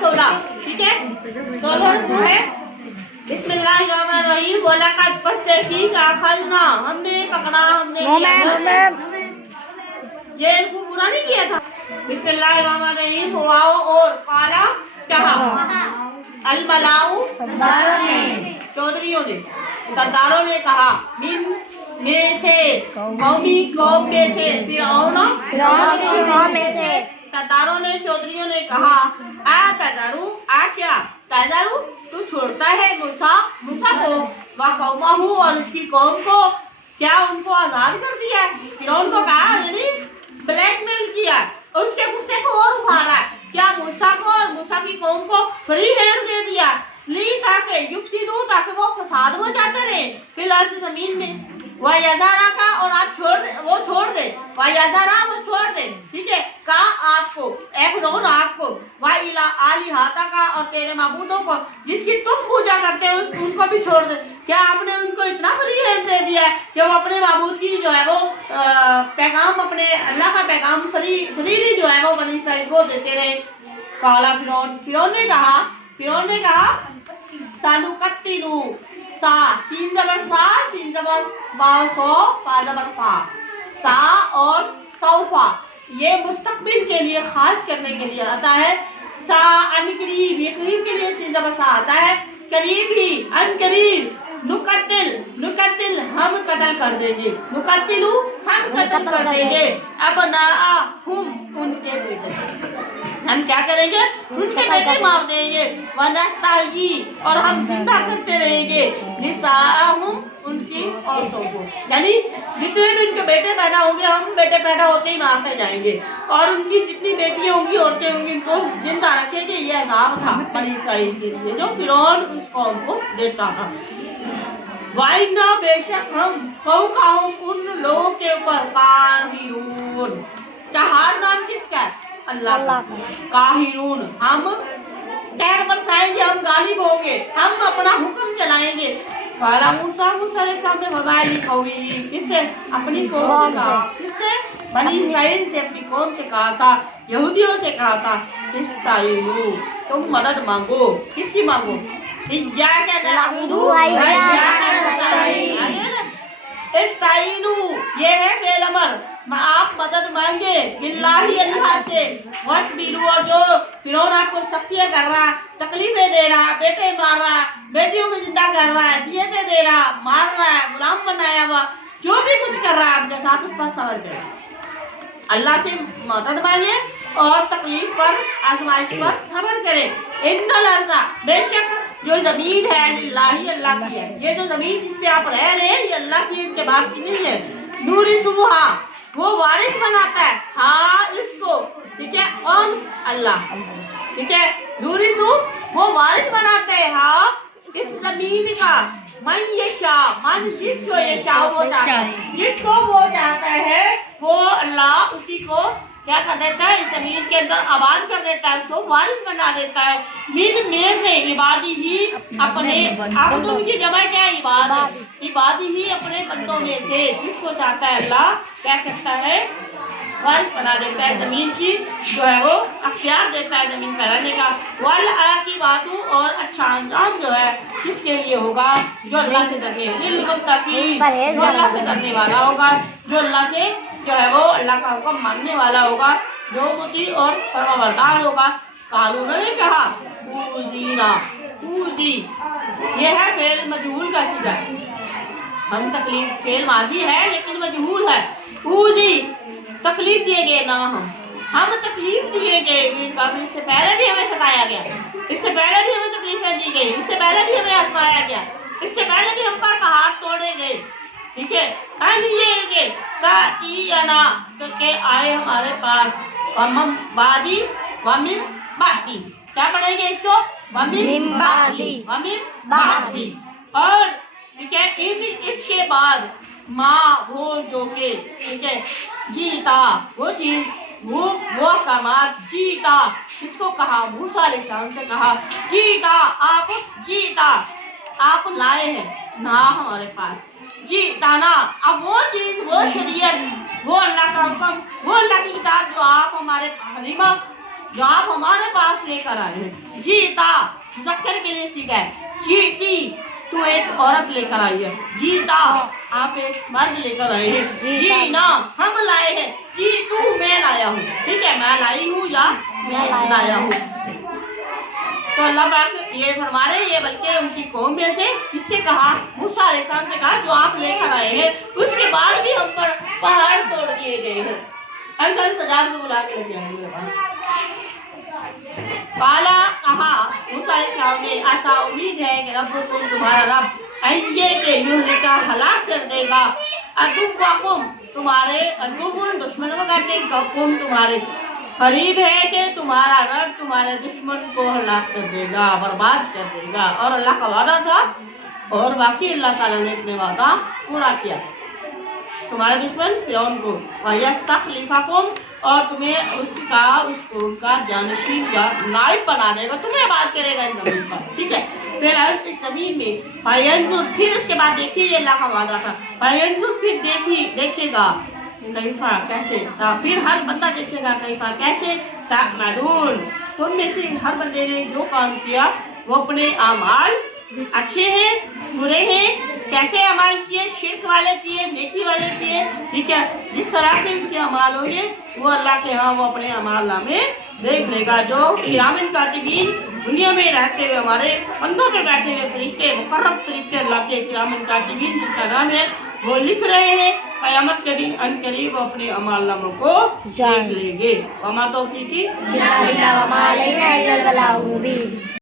16 ٹھیک ہے 16 جو ہے बिस्मिल्लाहिर्रहमानिर्रहीम वलक़द बस तहकीक अख़ज़ना हमने पकड़ा हमने ये इनको पूरा नहीं किया था बिस्मिल्लाहिर्रहमानिर्रहीम वाओ और काला कहा अलमलाउ चौधरियों ने सरदारों ने कहा मिन में से कौमी कौम में से फिरौन में से सरदारों ने चौधरियों ने कहा आ तज़रू आ क्या तज़रू तू छोड़ता है मूसा मूसा को व कौमहू और उसकी कौम को क्या उनको आजाद कर दिया फिरौन को कहा यानी ब्लैकमेल किया और उसके गुस्से को और उभारा क्या मूसा को और मूसा की कौम को फ्री हैंड दे दिया ली ताकि युफ्सिदू ताकि वो फसाद मचाते रहे फिर अर्ज़ जमीन में वह यज़ारा का और आप वो छोड़ दे वह यज़ारा वो छोड़ दे ठीक है कहा आपको ए फिरौन आपको वह इला आलिहाता का और तेरे माबूदों को जिसकी तुम पूजा करते हो उनको भी छोड़ दे क्या आपने उनको इतना फ्री हैंड दे दिया है कि वो अपने माबूद की जो है वो पैगाम अपने अल्लाह का पैगाम फ्रीली जो है वो बनी इसराइल को देते रहे काला फिरौन ने कहा सालू कत्तिलू सा सीन जबर वाव सो फा जबर फा सा और सौफा ये मुस्तकबिल के लिए खास करने के लिए आता है सा अन करीब ये करीब के लिए सीन जबर सा आता है करीब ही अन करीब नुकत्तिल हम कत्ल कर देंगे नुकत्तिलू हम कत्ल कर देंगे अब ना हम उनके बेटे हम क्या करेंगे उनके बेटे मार देंगे वनस्ताही और हम जिंदा करते रहेंगे निसाअहुम उनकी औरतों को यानी जितने भी उनके बेटे पैदा होंगे हम बेटे पैदा होते ही मारते जाएंगे और उनकी जितनी बेटियां होंगी औरतें होंगी उनको जिंदा रखेंगे ये अज़ाब था बनी इसराइल के लिए जो फिरौन उस कौम को देता था वाइना बेशक हम फौकाहुम उन लोगों के ऊपर काहिरून कहार नाम किसका है अल्लाह का काहिरून हम पैर बरसाएंगे हम गालिब होंगे हम अपना हुक्म चलाएंगे वाला मूसा के सामने भगाई कौमी किससे अपनी कौम से कहा किससे बनी इसराइल से अपनी कौम से कहा था यहूदियों से कहा था इस्ताईनु तुम मदद मांगो किसकी मांगो इय्याका नअबुदु व इय्याका नस्तईन इस्ताईनु ये है फेल अमर आप मदद मांगे बिल्लाही अल्लाह से वस्बिरु और जो फिरौन आपको सख्तियां कर रहा तकलीफें दे रहा बेटे मार रहा बेटियों को जिंदा कर रहा हैसियतें दे रहा मार रहा है गुलाम बनाया हुआ जो भी कुछ कर रहा है अपने साथ उस पर सब्र करें अल्लाह से मदद मांगे और तकलीफ पर आजमाइश पर सब्र करें इन्नल अर्ज़ा बेशक जो जमीन है लिल्लाही अल्लाह की है ये जो जमीन जिस पे आप रह रहे हैं ये अल्लाह की इनके बात की नहीं है नूरी सुबह वो वारिस बनाता है हाँ इसको ठीक है कौन अल्लाह ठीक है नूरी सुबह वो वारिस बनाते हैं हाँ इस जमीन का मन ये शाह मन जिसको ये शाह वो चाहता है जिसको वो चाहता है वो अल्लाह उसी को क्या कर देता है इस जमीन के अंदर आबाद कर देता है उसको वारिस बना देता है मिन में से इबादी ही अपने अब उनकी जमा क्या है इबादी ही अपने बंदों में से जिसको चाहता है अल्लाह क्या करता है वारिस बना देता है जमीन की जो है वो अख्तियार देता है जमीन पर रहने का वल आकिबातु और अच्छा अंजाम जो है किसके लिए होगा जो अल्लाह से डरने जो अल्लाह से डरने वाला होगा जो अल्लाह से जो है वो अल्लाह का हुक्म मानने वाला होगा जो मुती और फरमाबरदार होगा कानून ने कहा ऊजी ये है फेल मजहूल का सीधा हम तकलीफ फेल माजी है लेकिन मजहूल है ऊजी तकलीफ दिए गए ना हम तकलीफ दिए गए इससे पहले भी हमें सताया गया इससे पहले भी हमें तकलीफें दी गई इससे पहले भी हमें आजमाया गया इससे पहले भी हम पर पहाड़ तोड़े गए ठीक है के आए हमारे पास वमिम बादी क्या पढ़ेंगे इसको वमिम बादी और ठीक है इसके बाद माँ वो जो के ठीक है जीता वो चीज वो कमाल जीता इसको कहा मूसा अलैहिस्सलाम से कहा जीता आप लाए हैं ना हमारे पास जीता ना अब वो चीज वो शरीयत वो अल्लाह का हुक्म वो अल्लाह की किताब जो आप हमारे हलीमा जो आप हमारे पास लेकर आए हैं। जीता मुज़क्कर के लिए सीखा है, जीती तू एक औरत लेकर आई है, जीता आप एक मर्द लेकर आए हैं, जीना हम लाए हैं, जीतू मैं लाया हूँ। ठीक है, मैं लाई हूँ या मैं लाया हूँ। तो अल्लाह पाक ये फरमा रहे हैं, ये बल्कि उनकी कौम में से किससे कहा, मूसा अलैहिस्सलाम से कहा जो आप लेकर आए हैं, उसके बाद भी हम पर पहाड़ तोड़ दिए गए हैं। अंकल सजाद को बुला के लेके आए मेरे पास। काला कहा मूसा अलैहिस्सलाम ने, ऐसा उम्मीद है कि रब तुम्हारा रब आइए के यूं का हलाक कर देगा, अदुव्वकुम तुम्हारे, अदुव्वुन दुश्मनों को कहते हैं, गफुम तुम्हारे करीब है कि तुम्हारा रब तुम्हारे दुश्मन को हलाक कर देगा, बर्बाद कर देगा। और अल्लाह का वादा था और बाकी अल्लाह ताला ने अपने वादा पूरा किया। तुम्हारे दुश्मन फिरौन को वयस्तखलिफकुम, और तुम्हें उसका जानशीन या नाइब बना देगा, तुम्हें बात करेगा इस जमीन पर। ठीक है, फिर इस जमीन में फयंजुर, फिर उसके बाद देखिए ये अल्लाह का वादा था, फयंजुर फिर देखेगा कैफा कैसे, फिर हर बंदा देखेगा कैफा कैसे, तामलून तुम में से हर बंदे ने जो काम किया वो अपने अमाल अच्छे हैं बुरे हैं, कैसे अमाल किए, शिर्क वाले किए, नेकी वाले किए। ठीक है, जिस तरह के उसके अमाल होंगे वो अल्लाह के यहाँ वो अपने अमाल में देख लेगा। जो किरामन कातिबीन दुनिया में रहते हुए हमारे बंदों पे बैठे हुए फरिश्ते, मुकर्रब फरिश्ते अल्लाह के किरामन कातिबीन जिसका नाम है, वो लिख रहे हैं क़यामत के दिन अनकरीब अपने अमाल नामों को देख लेंगे। वमा तौफीकी